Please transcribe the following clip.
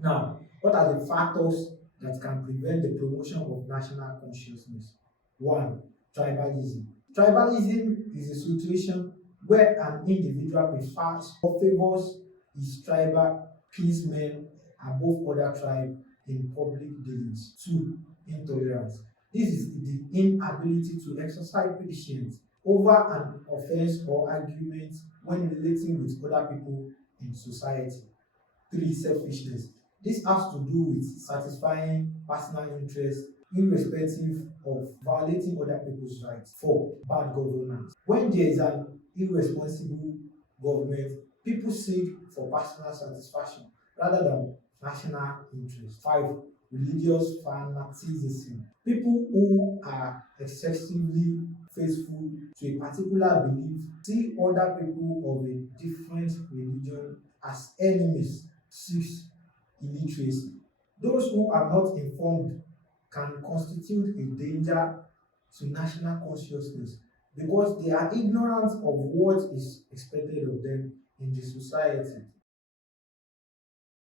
Now, what are the factors that can prevent the promotion of national consciousness? One, tribalism. Tribalism is a situation where an individual prefers or favors his tribal kinsmen above other tribes in public dealings. Two, intolerance. This is the inability to exercise patience over an offense or argument when relating with other people in society. Three, selfishness. This has to do with satisfying personal interests irrespective of violating other people's rights. Four, bad governance. When there is an irresponsible government, people seek for personal satisfaction rather than national interest. Five, religious fanaticism. People who are excessively faithful to a particular belief see other people of a different religion as enemies. Six, illiteracy. Those who are not informed can constitute a danger to national consciousness because they are ignorant of what is expected of them in the society.